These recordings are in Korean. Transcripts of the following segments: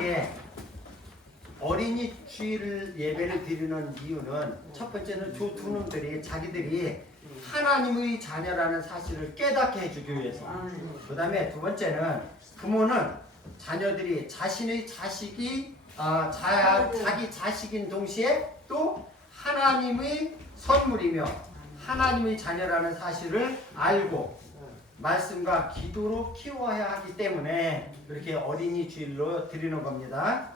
이게 어린이 주일 예배를 드리는 이유는 첫 번째는 저 두 놈들이 자기들이 하나님의 자녀라는 사실을 깨닫게 해주기 위해서. 그 다음에 두 번째는 부모는 자녀들이 자신의 자식이 자기 자식인 동시에 또 하나님의 선물이며 하나님의 자녀라는 사실을 알고 말씀과 기도로 키워야 하기 때문에 그렇게 어린이 주일로 드리는 겁니다.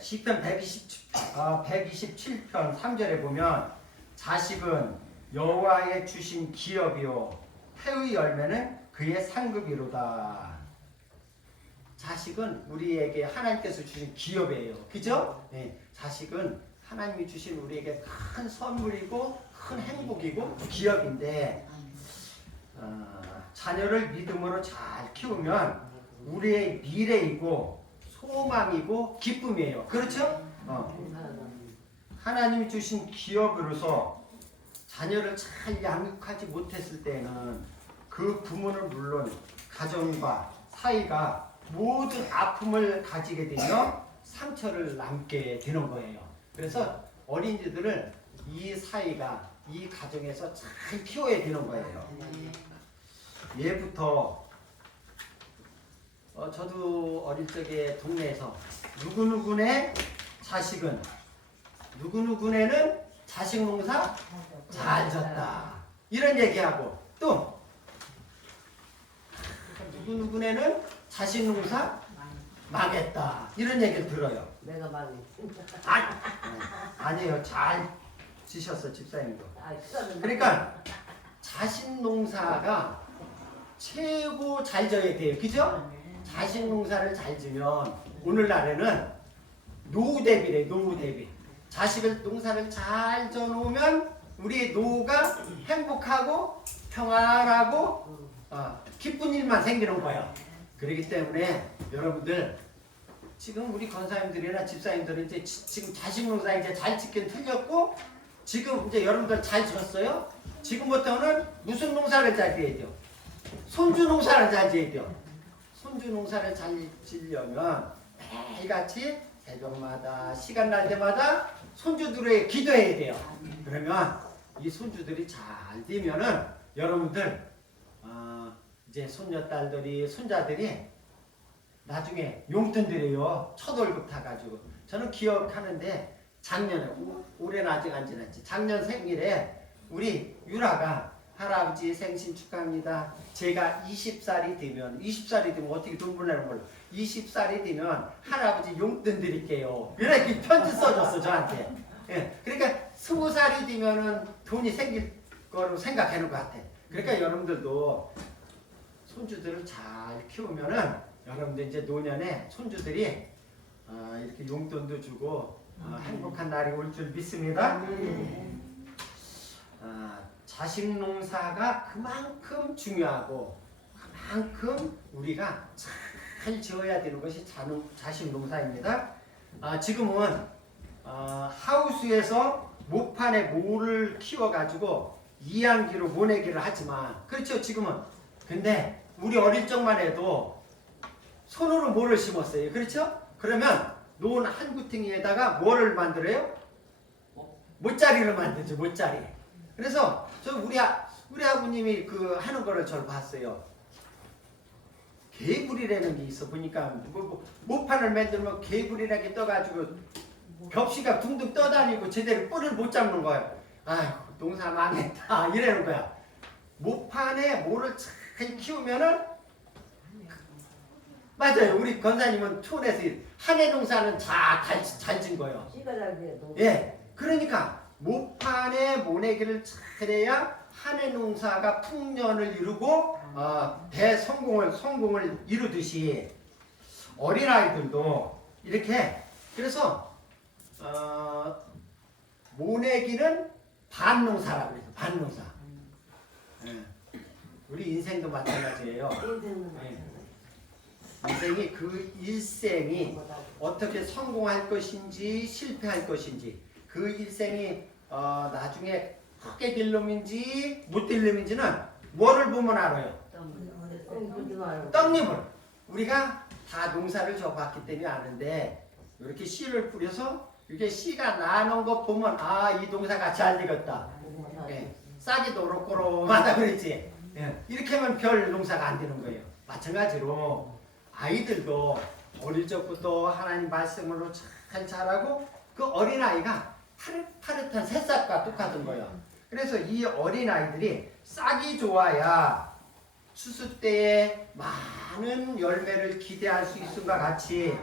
시편 127편 3절에 보면 자식은 여호와의 주신 기업이요 태의 열매는 그의 상급이로다. 자식은 우리에게 하나님께서 주신 기업이에요. 그죠? 네, 자식은 하나님이 주신 우리에게 큰 선물이고 큰 행복이고 기업인데 자녀를 믿음으로 잘 키우면 우리의 미래이고 소망이고 기쁨이에요. 그렇죠? 하나님이 주신 기업으로서 자녀를 잘 양육하지 못했을 때는 그 부모는 물론 가정과 사이가 모든 아픔을 가지게 되며 상처를 남게 되는 거예요. 그래서 어린이들을 이 사이가 이 가정에서 잘 키워야 되는 거예요. 예부터 저도 어릴 적에 동네에서 누구누구네 자식은 누구누구네는 자식 농사 잘 졌다 이런 얘기하고 또 누구누구네는 자식 농사 망했다 이런 얘기를 들어요. 내가 망했어. 아니에요. 잘 지셨어 집사님도. 그러니까 자식 농사가 최고 잘 져야 돼요. 그죠? 자식 농사를 잘 지면 오늘날에는 노후 대비래. 노후 대비. 자식을 농사를 잘 져놓으면 우리 노후가 행복하고 평안하고 기쁜 일만 생기는 거예요. 그렇기 때문에 여러분들 지금 우리 권사님들이나 집사님들은 이제 지금 자식 농사 이제 잘 짓긴 틀렸고 지금 이제 여러분들 잘 지었어요. 지금부터는 무슨 농사를 잘 지어야 돼요? 손주 농사를 잘 지어야 돼요. 손주 농사를 잘 지려면 매일같이 새벽마다 시간 날 때마다 손주들에게 기도해야 돼요. 그러면 이 손주들이 잘 되면은 여러분들 이제 손녀딸들이 손자들이 나중에 용돈 드려요. 첫 월급 타가지고. 저는 기억하는데 작년에 올해는 아직 안 지났지. 작년 생일에 우리 유라가 할아버지 생신 축하합니다. 제가 20살이 되면 어떻게 돈 보내는 걸로 20살이 되면 할아버지 용돈 드릴게요. 이렇게 편지 써줬어 저한테. 예, 그러니까 20살이 되면은 돈이 생길 거로 생각하는 것 같아. 그러니까 여러분들도 손주들을 잘 키우면은 여러분들 이제 노년에 손주들이 이렇게 용돈도 주고 행복한 날이 올 줄 믿습니다. 자식 농사가 그만큼 중요하고 그만큼 우리가 잘 지어야 되는 것이 자식 농사입니다. 지금은 하우스에서 모판에 모를 키워가지고 이양기로 모내기를 하지만 그렇죠 지금은. 근데 우리 어릴 적만 해도 손으로 모를 심었어요. 그렇죠? 그러면 논 한 구퉁이에다가 뭐를 만들어요? 못자리를 만들죠. 못자리. 그래서 저 우리 아버님이 그 하는 거를 저를 봤어요. 개구리라는 게 있어. 보니까 모판을 만들면 개구리라는 게 떠가지고 벽시가 둥둥 떠다니고 제대로 뿔을 못 잡는 거예요. 아이고 농사 망했다 이러는 거야. 모판에 모를 잘 키우면은 맞아요. 우리 권사님은 촌에서 한 해 농사는 잘 진 거예요. 예, 그러니까 모판에 모내기를 잘해야 한 해 농사가 풍년을 이루고 성공을 이루듯이 어린아이들도 이렇게 그래서 모내기는 반농사라고 그래서 반농사. 예. 우리 인생도 마찬가지예요. 인생이 그 일생이 어떻게 성공할 것인지 실패할 것인지 그 일생이 나중에 크게 될 놈인지 못 될 놈인지는 뭐를 보면 알아요? 떡잎을. 우리가 다 농사를 져봤기 때문에 아는데 이렇게 씨를 뿌려서 이렇게 씨가 나는 거 보면 아, 이 농사가 잘 되겠다. 예, 싹이 노릇꼬름하다 그랬지. 예, 이렇게 하면 별 농사가 안 되는 거예요. 마찬가지로 아이들도 어릴 적부터 하나님 말씀으로 잘 자라고 그 어린아이가 파릇파릇한 새싹과 똑같은 거예요. 그래서 이 어린아이들이 싹이 좋아야 추수 때에 많은 열매를 기대할 수 있음과 같이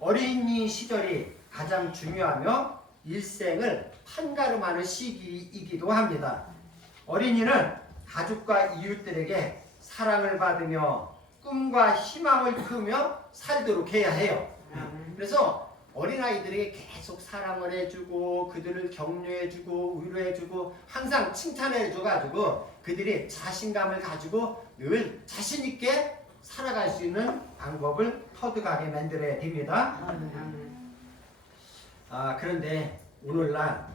어린이 시절이 가장 중요하며 일생을 판가름하는 시기이기도 합니다. 어린이는 가족과 이웃들에게 사랑을 받으며 꿈과 희망을 크며 살도록 해야 해요. 그래서 어린아이들에게 계속 사랑을 해주고 그들을 격려해주고 위로해주고 항상 칭찬해줘가지고 그들이 자신감을 가지고 늘 자신있게 살아갈 수 있는 방법을 터득하게 만들어야 됩니다. 그런데 오늘날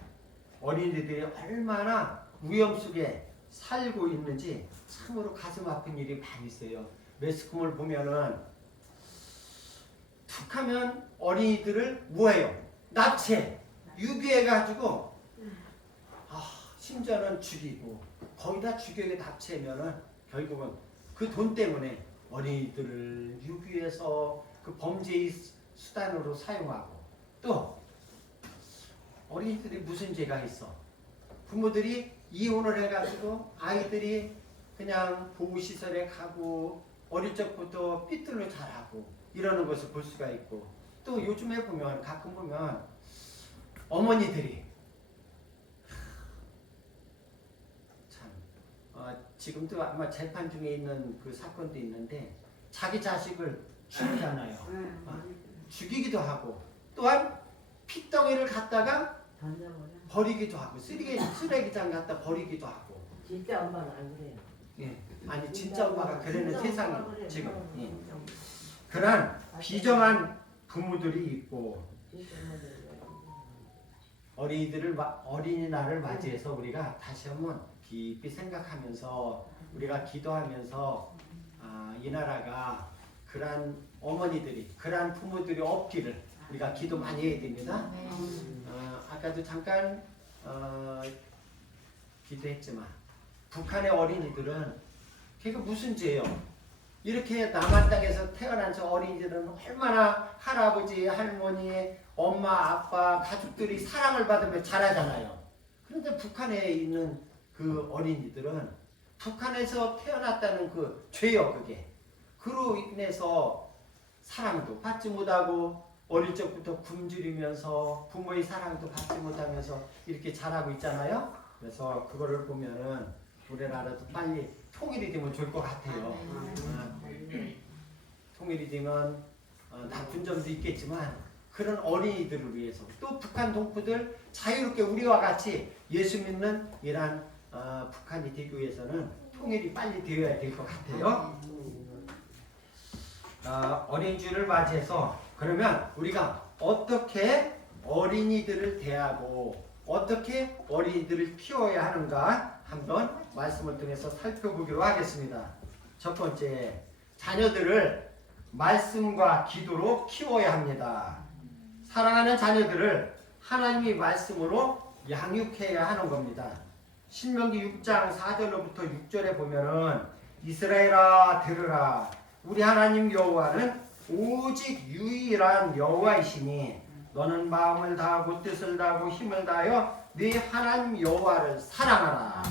어린이들이 얼마나 위험 속에 살고 있는지 참으로 가슴 아픈 일이 많이 있어요. 매스컴을 보면은 툭 하면 어린이들을 뭐해요? 납치, 유기해가지고 심지어는 죽이고 거의 다 죽여서 납치하면은 결국은 그 돈 때문에 어린이들을 유기해서 그 범죄의 수단으로 사용하고 또 어린이들이 무슨 죄가 있어? 부모들이 이혼을 해가지고 아이들이 그냥 보호시설에 가고 어릴 적부터 삐뚤로 자라고 이러는 것을 볼 수가 있고 또 요즘에 보면 가끔 보면 어머니들이 참 지금도 아마 재판 중에 있는 그 사건도 있는데 자기 자식을 죽이잖아요. 죽이기도 하고 또한 핏덩이를 갖다가 버리기도 하고 쓰레기장 갖다 버리기도 하고. 진짜 엄마는 안 그래요. 예, 아니 진짜 엄마가 그러는 세상이 지금. 예. 그런 비정한 부모들이 있고 어린이날을 맞이해서 우리가 다시 한번 깊이 생각하면서 우리가 기도하면서 이 나라가 그러한 어머니들이 그러한 부모들이 없기를 우리가 기도 많이 해야 됩니다. 아까도 잠깐 기도했지만 북한의 어린이들은 그게 무슨 죄예요? 이렇게 남한 땅에서 태어난 저 어린이들은 얼마나 할아버지, 할머니, 엄마, 아빠, 가족들이 사랑을 받으며 자라잖아요. 그런데 북한에 있는 그 어린이들은 북한에서 태어났다는 그 죄요, 그게. 그로 인해서 사랑도 받지 못하고 어릴 적부터 굶주리면서 부모의 사랑도 받지 못하면서 이렇게 자라고 있잖아요. 그래서 그거를 보면은 우리나라도 빨리 통일이 되면 좋을 것 같아요. 통일이 되면 나쁜 점도 있겠지만 그런 어린이들을 위해서 또 북한 동포들 자유롭게 우리와 같이 예수 믿는 이러한 북한이 되기 위해서는 통일이 빨리 되어야 될 것 같아요. 어린이주를 맞이해서 그러면 우리가 어떻게 어린이들을 대하고 어떻게 어린이들을 키워야 하는가 한번 말씀을 통해서 살펴보기로 하겠습니다. 첫 번째, 자녀들을 말씀과 기도로 키워야 합니다. 사랑하는 자녀들을 하나님의 말씀으로 양육해야 하는 겁니다. 신명기 6장 4절로부터 6절에 보면은 이스라엘아 들으라 우리 하나님 여호와는 오직 유일한 여호와이시니 너는 마음을 다하고 뜻을 다하고 힘을 다하여 네 하나님 여호와를 사랑하라.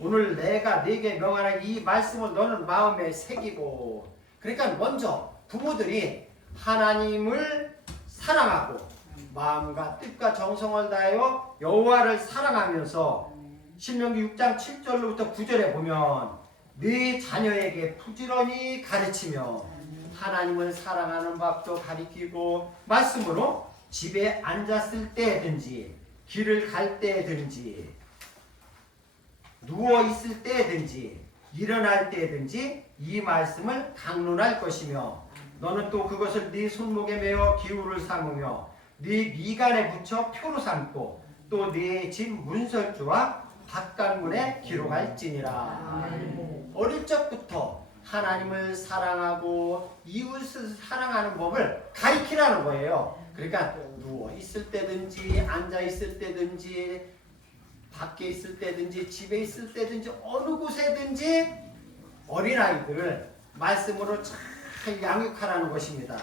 오늘 내가 네게 명하는 이 말씀을 너는 마음에 새기고. 그러니까 먼저 부모들이 하나님을 사랑하고 마음과 뜻과 정성을 다하여 여호와를 사랑하면서 신명기 6장 7절로부터 9절에 보면 네 자녀에게 부지런히 가르치며 하나님을 사랑하는 법도 가르치고 말씀으로 집에 앉았을 때든지 길을 갈 때든지 누워 있을 때든지 일어날 때든지 이 말씀을 강론할 것이며 너는 또 그것을 네 손목에 메어 기울을 삼으며 네 미간에 붙여 표로 삼고 또 네 집 문설주와 바깥문에 기록할지니라. 어릴 적부터 하나님을 사랑하고 이웃을 사랑하는 법을 가르치라는 거예요. 그러니까 누워 있을 때든지 앉아 있을 때든지 밖에 있을 때든지 집에 있을 때든지 어느 곳에든지 어린아이들을 말씀으로 잘 양육하라는 것입니다.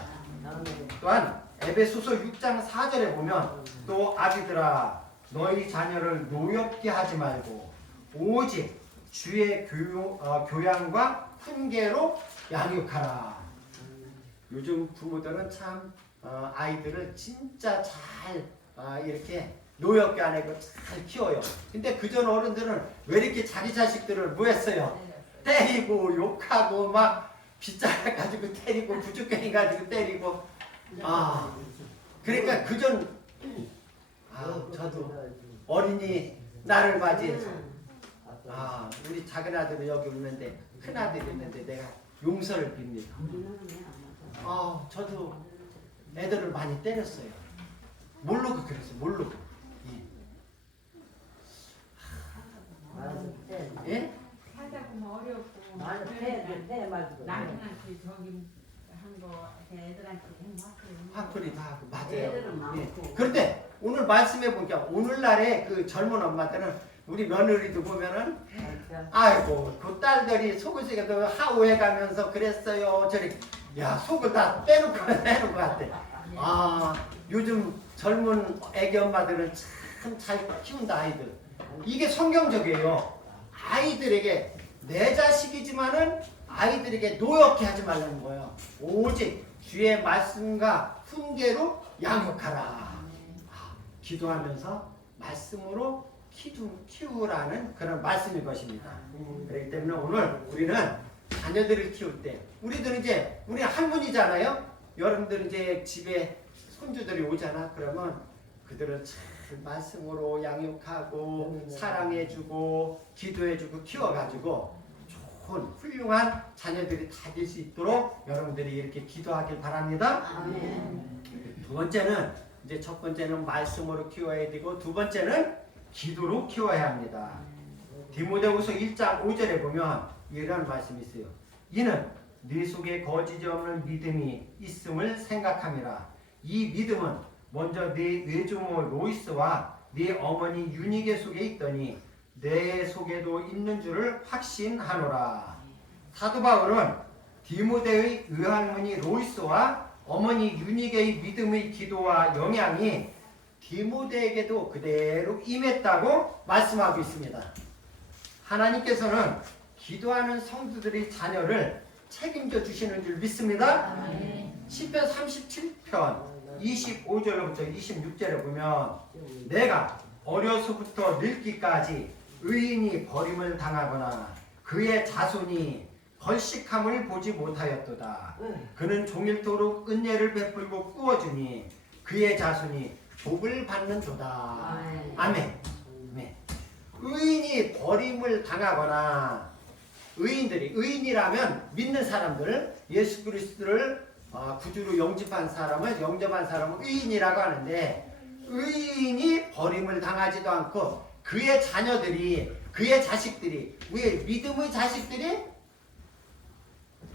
또한 에베소서 6장 4절에 보면 또 아기들아 너희 자녀를 노엽게 하지 말고 오직 주의 교양과 훈계로 양육하라. 요즘 부모들은 참 아이들을 진짜 잘 이렇게 노엽게 안 하고 잘 키워요. 근데 그전 어른들은 왜 이렇게 자기 자식들을 뭐 했어요? 때리고 욕하고 막 빗자루 가지고 때리고 부죽갱이 가지고 때리고 그러니까 그전 저도 어린이 나를 맞이해서 우리 작은 아들은 여기 있는데 큰 아들이 있는데 내가 용서를 빕니다. 저도 애들을 많이 때렸어요. 모르고 그랬어요. 모르고. 예? 살다 보면 어렵고 남한테 저기 한 거 애들한테 화풀이 다 하고 맞아요. 예. 그런데 오늘 말씀해 보니까 오늘날의 그 젊은 엄마들은 우리 며느리도 보면은 아이고 그 딸들이 속을 새겨도 하우해 가면서 그랬어요. 저리 야 속을 다 빼놓고 내는 것 같아. 요즘 젊은 애기 엄마들은 참 잘 키운다 아이들. 이게 성경적이에요. 아이들에게 내 자식이지만은 아이들에게 노엽게 하지 말라는 거예요. 오직 주의 말씀과 훈계로 양육하라. 기도하면서 말씀으로 키우라는 그런 말씀인 것입니다. 그렇기 때문에 오늘 우리는 자녀들을 키울 때 우리들은 이제 우리 할머니잖아요. 여러분들 이제 집에 손주들이 오잖아. 그러면 그들은 참 말씀으로 양육하고 사랑해주고 기도해주고 키워가지고 좋은 훌륭한 자녀들이 다 될 수 있도록 여러분들이 이렇게 기도하길 바랍니다. 두 번째는 이제 첫 번째는 말씀으로 키워야 되고 두 번째는 기도로 키워야 합니다. 디모데후서 1장 5절에 보면 이런 말씀이 있어요. 이는 네 속에 거짓이 없는 믿음이 있음을 생각함이라. 이 믿음은 먼저 네 외조모 로이스와 네 어머니 유니게 속에 있더니 내 속에도 있는 줄을 확신하노라. 사도 바울은 디모데의 외할머니 로이스와 어머니 유니게의 믿음의 기도와 영향이 디모데에게도 그대로 임했다고 말씀하고 있습니다. 하나님께서는 기도하는 성도들의 자녀를 책임져 주시는 줄 믿습니다. 시편 37편 25절부터 26절에 보면 내가 어려서부터 늙기까지 의인이 버림을 당하거나 그의 자손이 벌식함을 보지 못하였도다. 그는 종일토록 은혜를 베풀고 꾸어주니 그의 자손이 복을 받는도다. 아멘. 네. 의인이 버림을 당하거나 의인들이 의인이라면 믿는 사람들 예수 그리스도를 구주로 영접한 사람을 의인이라고 하는데 의인이 버림을 당하지도 않고 그의 자녀들이 그의 자식들이 왜 믿음의 자식들이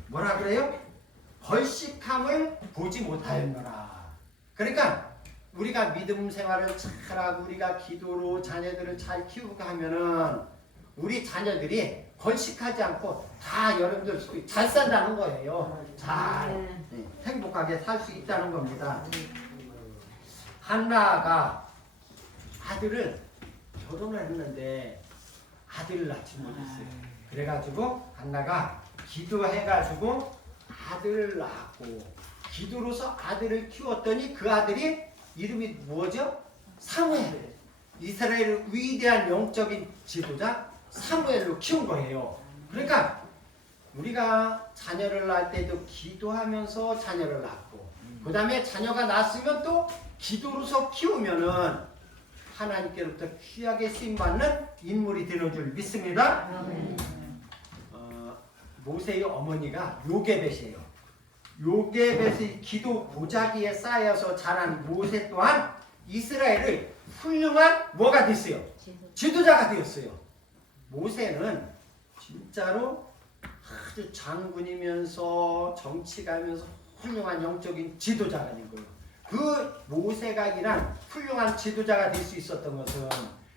뭐라 그래요? 벌식함을 보지 못하였노라. 그러니까 우리가 믿음 생활을 잘하고 우리가 기도로 자녀들을 잘 키우고 하면은 우리 자녀들이 벌식하지 않고 다 여러분들 잘 산다는 거예요. 잘 행복하게 살 수 있다는 겁니다. 한나가 아들을 결혼을 했는데 아들을 낳지 못했어요. 그래가지고 한나가 기도해가지고 아들을 낳았고 기도로서 아들을 키웠더니 그 아들이 이름이 뭐죠? 사무엘. 이스라엘의 위대한 영적인 지도자 사무엘로 키운 거예요. 그러니까 우리가 자녀를 낳을 때도 기도하면서 자녀를 낳고 그 다음에 자녀가 낳았으면 또 기도로서 키우면은 하나님께로부터 귀하게 쓰임받는 인물이 되는 줄 믿습니다. 모세의 어머니가 요게벳이에요. 요게벳의 기도 보자기에 쌓여서 자란 모세 또한 이스라엘의 훌륭한 뭐가 됐어요? 지도자가 되었어요. 모세는 진짜로 아주 장군이면서 정치가면서 훌륭한 영적인 지도자가 된 거예요. 그 모세각이란 훌륭한 지도자가 될 수 있었던 것은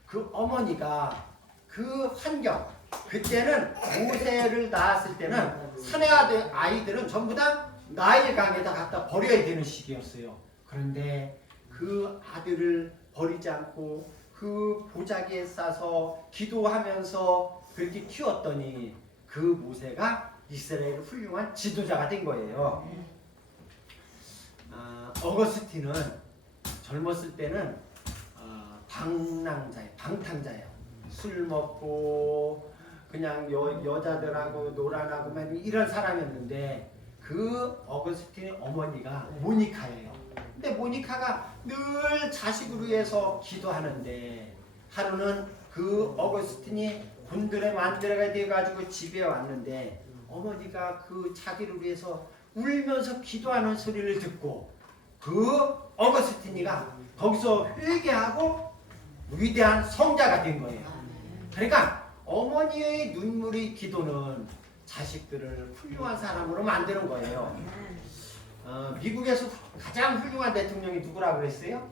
그 어머니가 그 환경, 그때는 모세를 낳았을 때는 사내 아이들은 전부 다 나일강에다 갖다 버려야 되는 시기였어요. 그런데 그 아들을 버리지 않고 그 보자기에 싸서 기도하면서 그렇게 키웠더니 그 모세가 이스라엘의 훌륭한 지도자가 된 거예요. 어거스틴은 젊었을 때는 방탕자예요. 술 먹고 그냥 여자들하고 놀아나고 이런 사람이었는데 그 어거스틴의 어머니가 모니카예요. 근데 모니카가 늘 자식을 위해서 기도하는데 하루는 그 어거스틴이 곤드레 만드레가 돼가지고 집에 왔는데 어머니가 그 자기를 위해서 울면서 기도하는 소리를 듣고 그 어거스틴이가 거기서 회개하고 위대한 성자가 된 거예요. 그러니까 어머니의 눈물의 기도는 자식들을 훌륭한 사람으로 만드는 거예요. 미국에서 가장 훌륭한 대통령이 누구라고 그랬어요?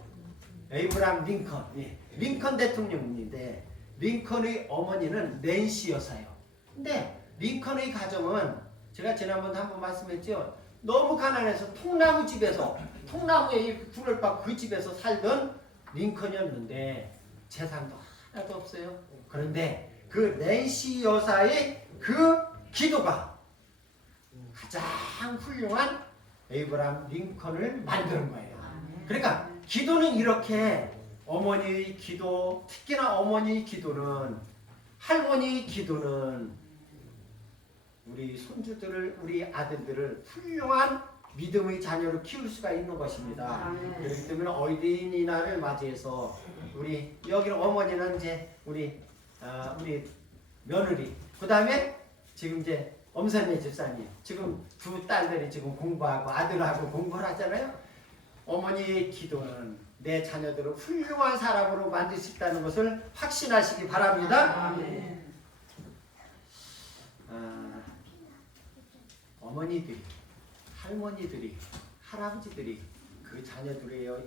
에이브람 링컨. 예, 링컨 대통령인데 링컨의 어머니는 낸시 여사예요. 근데 링컨의 가정은 제가 지난번에 한번 말씀했죠. 너무 가난해서 통나무 집에서 통나무에 불을 빻고 그 집에서 살던 링컨이었는데 재산도 하나도 없어요. 그런데 그 낸시 여사의 그 기도가 가장 훌륭한 에이브람 링컨을 만드는 거예요. 그러니까 기도는 이렇게 어머니의 기도, 특히나 어머니의 기도는, 할머니의 기도는 우리 손주들을, 우리 아들들을 훌륭한 믿음의 자녀로 키울 수가 있는 것입니다. 그렇기 때문에 어린이날을 맞이해서 우리 여기는 어머니는 이제 우리 며느리, 그 다음에 지금 이제 엄선예 집사님, 지금 두 딸들이 지금 공부하고 아들하고 공부를 하잖아요. 어머니의 기도는 내 자녀들을 훌륭한 사람으로 만들 수 있다는 것을 확신하시기 바랍니다. 어머니들이, 할머니들이, 할아버지들이 그 자녀들이에요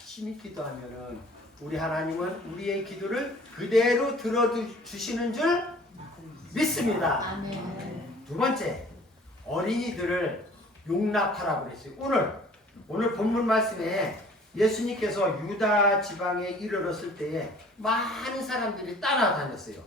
열심히 기도하면은 우리 하나님은 우리의 기도를 그대로 들어주시는 줄 믿습니다. 두 번째, 어린이들을 용납하라고 그랬어요. 오늘 본문 말씀에 예수님께서 유다 지방에 이르렀을 때에 많은 사람들이 따라다녔어요.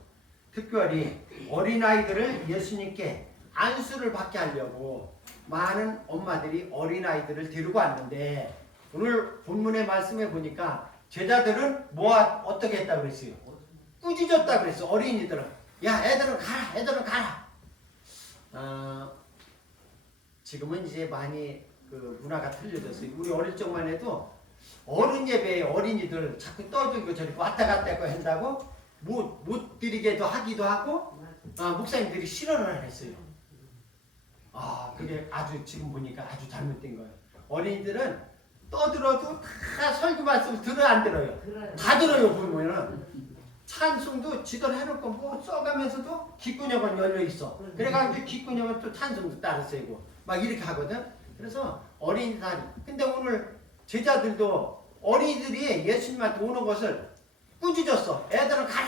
특별히 어린아이들을 예수님께 안수를 받게 하려고 많은 엄마들이 어린아이들을 데리고 왔는데 오늘 본문의 말씀에 보니까 제자들은 어떻게 했다고 그랬어요? 꾸짖었다고 그랬어요. 어린이들은. 야, 애들은 가라. 지금은 이제 많이 그 문화가 틀려졌어요. 우리 어릴 적만 해도 어른 예배에 어린이들 자꾸 떠들고 저리 왔다 갔다 한다고 못 드리게도 하기도 하고 목사님들이 실언을 했어요. 그게 아주 지금 보니까 아주 잘못된 거예요. 어린이들은 떠들어도 다 설교 말씀 들어 안 들어요? 다 들어요. 보면은 찬송도 지도를 해놓고 뭐 써가면서도 귓구녕은 열려 있어. 그래가지고 귓구녕은 또 찬송도 따라 쓰고 막 이렇게 하거든. 그래서 어린이들 근데 오늘 제자들도 어린이들이 예수님한테 오는 것을 꾸짖었어. 애들은 가라.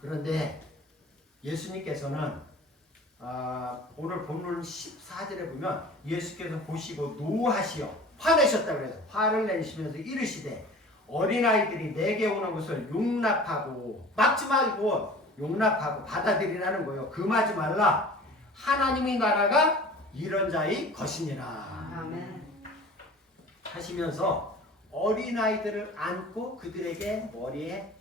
그런데 예수님께서는 오늘 본문 14절에 보면 예수께서 보시고 노하시어 화내셨다 그래서 화를 내시면서 이르시되 어린아이들이 내게 오는 것을 용납하고 막지 말고 용납하고 받아들이라는 거예요. 금하지 말라. 하나님의 나라가 이런 자의 것이니라. 아멘. 하시면서 어린아이들을 안고 그들에게 머리에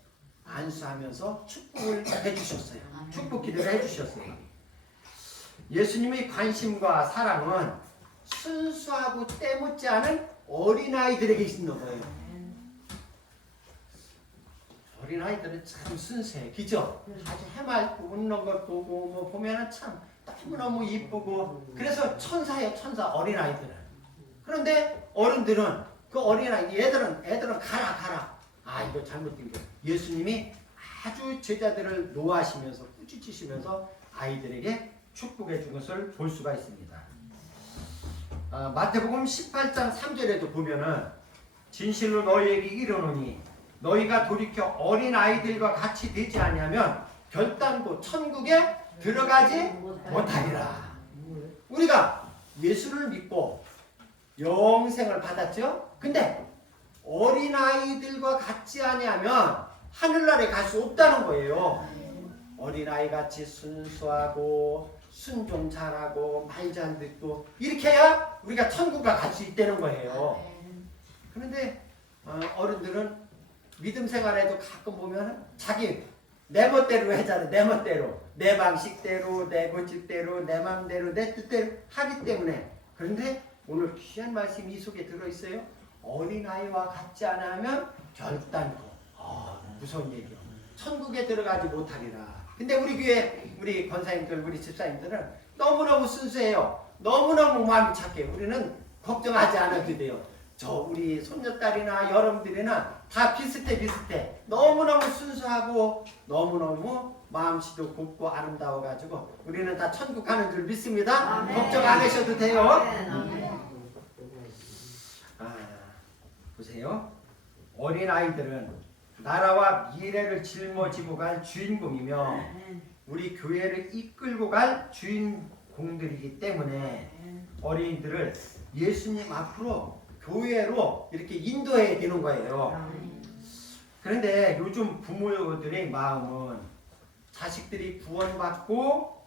안수하면서 축복을 해주셨어요. 축복 기도를 해주셨어요. 예수님의 관심과 사랑은 순수하고 때묻지 않은 어린아이들에게 있는 거예요. 어린아이들은 참 순수해. 그죠? 아주 해맑고 웃는 것 보고 뭐 보면은 참 너무너무 이쁘고 그래서 천사예요. 천사 어린아이들은. 그런데 어른들은 그 어린아이 애들은 가라. 이거 잘못된 거예요. 예수님이 아주 제자들을 노하시면서 꾸짖으시면서 아이들에게 축복해 준 것을 볼 수가 있습니다. 마태복음 18장 3절에도 보면은 진실로 너희에게 이르노니 너희가 돌이켜 어린 아이들과 같이 되지 아니하면 결단코 천국에 들어가지 못하리라. 우리가 예수를 믿고 영생을 받았죠. 근데 어린 아이들과 같지 아니하면 하늘나라에 갈 수 없다는 거예요. 어린아이 같이 순수하고 순종 잘하고 말 잘 듣고 이렇게 해야 우리가 천국에 갈 수 있다는 거예요. 그런데 어른들은 믿음 생활에도 가끔 보면 자기 내 멋대로 하잖아요. 내 멋대로 내 방식대로 내 고집대로 내 마음대로 내 뜻대로 하기 때문에. 그런데 오늘 귀한 말씀이 이 속에 들어있어요. 어린아이와 같지 않으면 결단코 무서운 얘기요. 천국에 들어가지 못하리라. 근데 우리 교회 우리 권사님들 우리 집사님들은 너무너무 순수해요. 너무너무 마음이 착해요. 우리는 걱정하지 않아도 돼요. 저 우리 손녀딸이나 여러분들이나 다 비슷해. 너무너무 순수하고 너무너무 마음씨도 곱고 아름다워가지고 우리는 다 천국 가는 줄 믿습니다. 아멘. 걱정 안 하셔도 돼요. 보세요. 어린아이들은 나라와 미래를 짊어지고 갈 주인공이며 우리 교회를 이끌고 갈 주인공들이기 때문에 어린이들을 예수님 앞으로 교회로 이렇게 인도해야 되는 거예요. 그런데 요즘 부모들의 마음은 자식들이 구원받고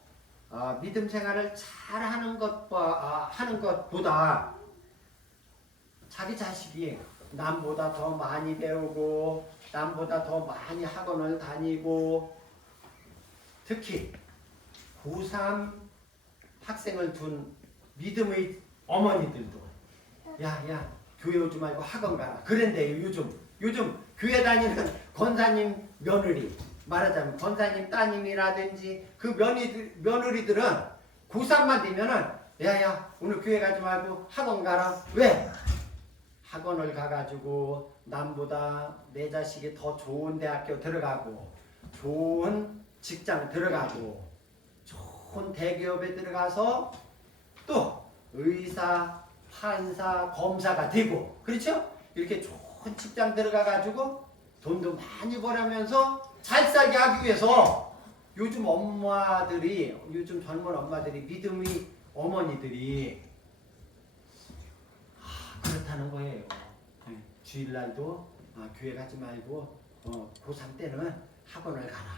믿음 생활을 잘 하는 것보다 자기 자식이 남보다 더 많이 배우고 남보다 더 많이 학원을 다니고 특히 고3 학생을 둔 믿음의 어머니들도 야 교회 오지 말고 학원 가라 그런데요. 요즘 교회 다니는 권사님 며느리 말하자면 권사님 따님이라든지 그 며느리들은 고3만 되면은 야 오늘 교회 가지 말고 학원 가라. 왜? 학원을 가가지고 남보다 내 자식이 더 좋은 대학교 들어가고 좋은 직장 들어가고 좋은 대기업에 들어가서 또 의사, 판사, 검사가 되고 그렇죠? 이렇게 좋은 직장 들어가가지고 돈도 많이 벌면서 잘 살게 하기 위해서 요즘 젊은 엄마들이 믿음의 어머니들이 그렇다는 거예요. 주일날도 교회 가지 말고 고3 때는 학원을 가라.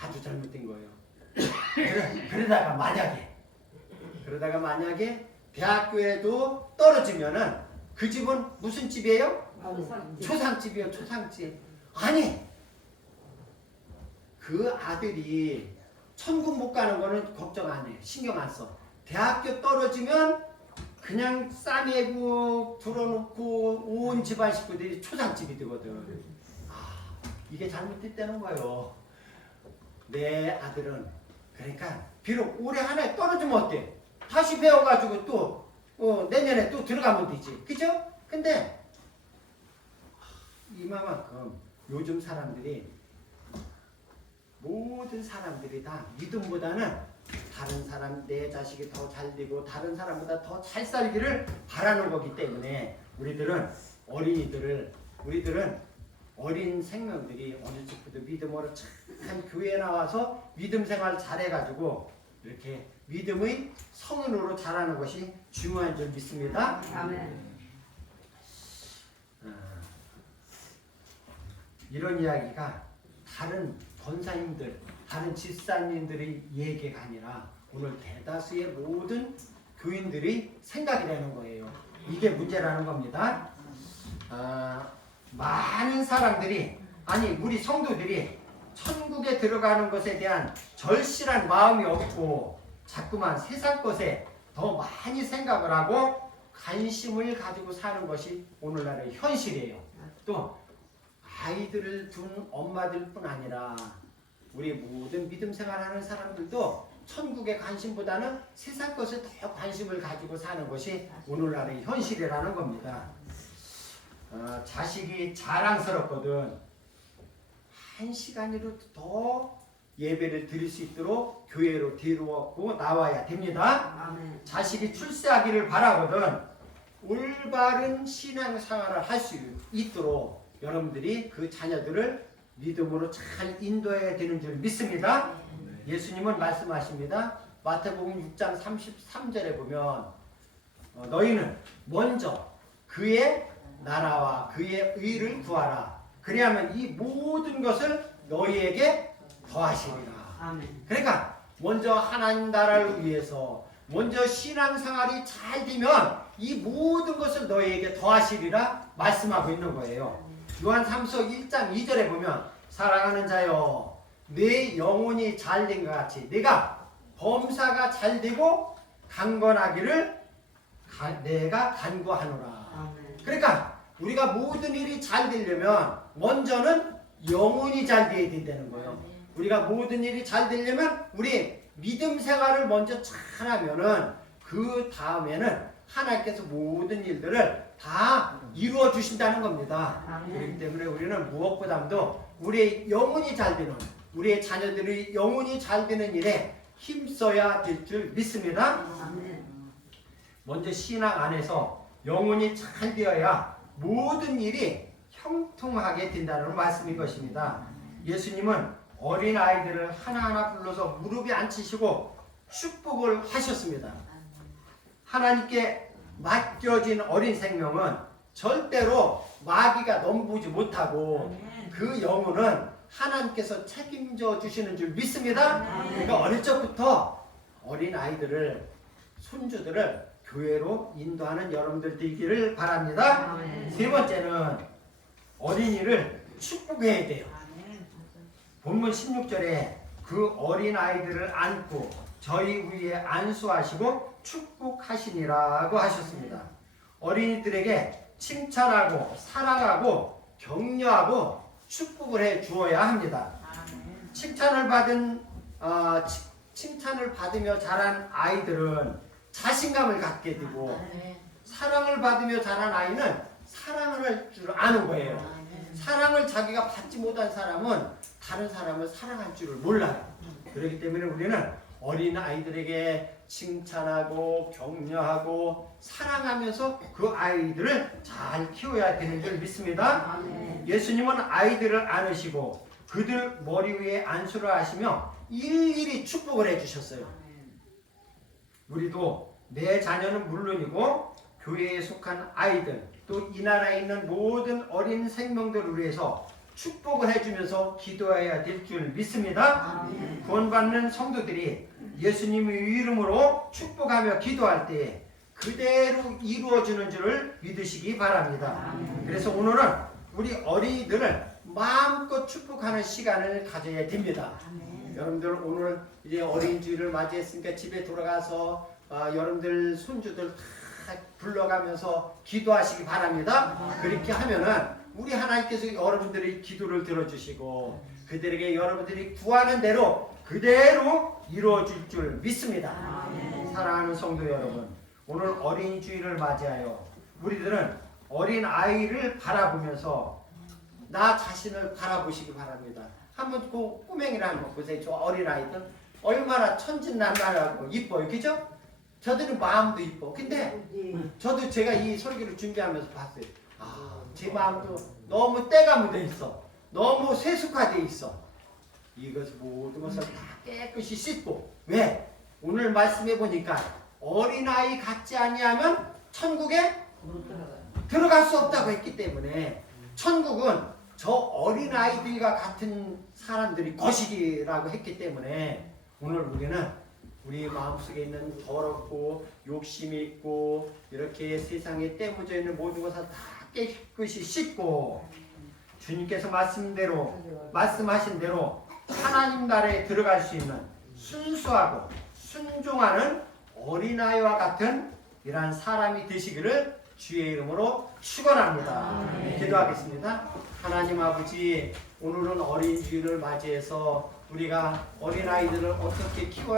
아주 잘못된 거예요. 그러다가 만약에 대학교에도 떨어지면은 그 집은 무슨 집이에요? 초상집이에요. 초상집. 아니 그 아들이 천국 못 가는 거는 걱정 안 해. 신경 안 써. 대학교 떨어지면 그냥 싸매고 불어놓고 온 집안 식구들이 초상집이 되거든. 이게 잘못됐다는 거예요. 내 아들은 그러니까 비록 올해 하나에 떨어지면 어때? 다시 배워가지고 또 내년에 또 들어가면 되지. 그죠? 근데 이만큼 요즘 모든 사람들이 다 믿음보다는 다른 사람 내 자식이 더 잘 되고 다른 사람보다 더 잘 살기를 바라는 거기 때문에 우리들은 어린 생명들이 어릴 적부터 믿음으로 참 교회에 나와서 믿음 생활 잘해가지고 이렇게 믿음의 성인으로 자라는 것이 중요한 줄 믿습니다. 아멘. 이런 이야기가 다른 권사님들, 다른 집사님들의 얘기가 아니라 오늘 대다수의 모든 교인들의 생각이라는 거예요. 이게 문제라는 겁니다. 많은 사람들이 우리 성도들이 천국에 들어가는 것에 대한 절실한 마음이 없고 자꾸만 세상 것에 더 많이 생각을 하고 관심을 가지고 사는 것이 오늘날의 현실이에요. 또 아이들을 둔 엄마들뿐 아니라 우리 모든 믿음 생활하는 사람들도 천국의 관심보다는 세상 것에 더 관심을 가지고 사는 것이 오늘날의 현실이라는 겁니다. 자식이 자랑스럽거든. 한 시간이라도 더 예배를 드릴 수 있도록 교회로 데려오고 나와야 됩니다. 아멘. 자식이 출세하기를 바라거든 올바른 신앙생활을 할 수 있도록 여러분들이 그 자녀들을 믿음으로 잘 인도해야 되는 줄 믿습니다. 예수님은 말씀하십니다. 마태복음 6장 33절에 보면 너희는 먼저 그의 나라와 그의 의를 구하라. 그리하면 이 모든 것을 너희에게 더하시리라. 아멘. 그러니까 먼저 하나님 나라를 위해서 먼저 신앙생활이 잘 되면 이 모든 것을 너희에게 더하시리라 말씀하고 있는 거예요. 요한 3서 1장 2절에 보면 사랑하는 자여 내 영혼이 잘된 것 같이 내가 범사가 잘되고 강건하기를 내가 간구하노라. 아멘. 그러니까 우리가 모든 일이 잘 되려면 먼저는 영혼이 잘 돼야 된다는 거예요. 우리가 모든 일이 잘 되려면 우리 믿음 생활을 먼저 잘하면은 그 다음에는 하나님께서 모든 일들을 다 이루어 주신다는 겁니다. 아멘. 그렇기 때문에 우리는 무엇보다도 우리의 영혼이 잘 되는 우리의 자녀들의 영혼이 잘 되는 일에 힘써야 될 줄 믿습니다. 아멘. 먼저 신앙 안에서 영혼이 잘 되어야 모든 일이 형통하게 된다는 말씀인 것입니다. 예수님은 어린 아이들을 하나하나 불러서 무릎에 앉히시고 축복을 하셨습니다. 하나님께 맡겨진 어린 생명은 절대로 마귀가 넘보지 못하고 그 영혼은 하나님께서 책임져 주시는 줄 믿습니다. 그러니까 어릴 적부터 어린 아이들을 손주들을 교회로 인도하는 여러분들 되기를 바랍니다. 세 번째는 어린이를 축복해야 돼요. 본문 16절에 그 어린 아이들을 안고 저희 위에 안수하시고 축복하시니라고 하셨습니다. 어린이들에게 칭찬하고 사랑하고 격려하고 축복을 해 주어야 합니다. 칭찬을 받으며 자란 아이들은 자신감을 갖게 되고 사랑을 받으며 자란 아이는 사랑을 할 줄 아는 거예요. 사랑을 자기가 받지 못한 사람은 다른 사람을 사랑할 줄을 몰라요. 그렇기 때문에 우리는 어린 아이들에게 칭찬하고 격려하고 사랑하면서 그 아이들을 잘 키워야 되는 줄 믿습니다. 예수님은 아이들을 안으시고 그들 머리 위에 안수를 하시며 일일이 축복을 해주셨어요. 우리도 내 자녀는 물론이고 교회에 속한 아이들 또 이 나라에 있는 모든 어린 생명들을 위해서 축복을 해주면서 기도해야 될 줄 믿습니다. 구원받는 성도들이 예수님의 이름으로 축복하며 기도할 때 그대로 이루어지는 줄을 믿으시기 바랍니다. 그래서 오늘은 우리 어린이들을 마음껏 축복하는 시간을 가져야 됩니다. 여러분들 오늘 이제 어린이주일을 맞이했으니까 집에 돌아가서 여러분들 손주들 다 불러가면서 기도하시기 바랍니다. 그렇게 하면은 우리 하나님께서 여러분들의 기도를 들어주시고 그들에게 여러분들이 구하는 대로 그대로 이루어질 줄 믿습니다. 사랑하는 성도 여러분, 오늘 어린이주일을 맞이하여 우리들은 어린 아이를 바라보면서 나 자신을 바라보시기 바랍니다. 한번 그 꼬맹이를 한번 보세요. 저 어린 아이들 얼마나 천진난만하고 이뻐요, 그죠? 저들은 마음도 이뻐. 근데 저도 제가 이 설교를 준비하면서 봤어요. 제 마음도 너무 때가 묻어 있어. 너무 세숙화되어 있어. 이것 모든 것을 다 깨끗이 씻고. 왜? 오늘 말씀해 보니까 어린아이 같지 아니하면 천국에 들어갈 수 없다고 했기 때문에 천국은 저 어린아이들과 같은 사람들이 거시기라고 했기 때문에 오늘 우리는 우리 마음속에 있는 더럽고 욕심이 있고 이렇게 세상에 때묻어 있는 모든 것을 다 깨끗이 씻고 주님께서 말씀하신 대로 하나님 나라에 들어갈 수 있는 순수하고 순종하는 어린아이와 같은 이러한 사람이 되시기를 주의 이름으로 축원합니다. 기도하겠습니다. 하나님 아버지, 오늘은 어린이주일을 맞이해서 우리가 어린아이들을 어떻게 키워야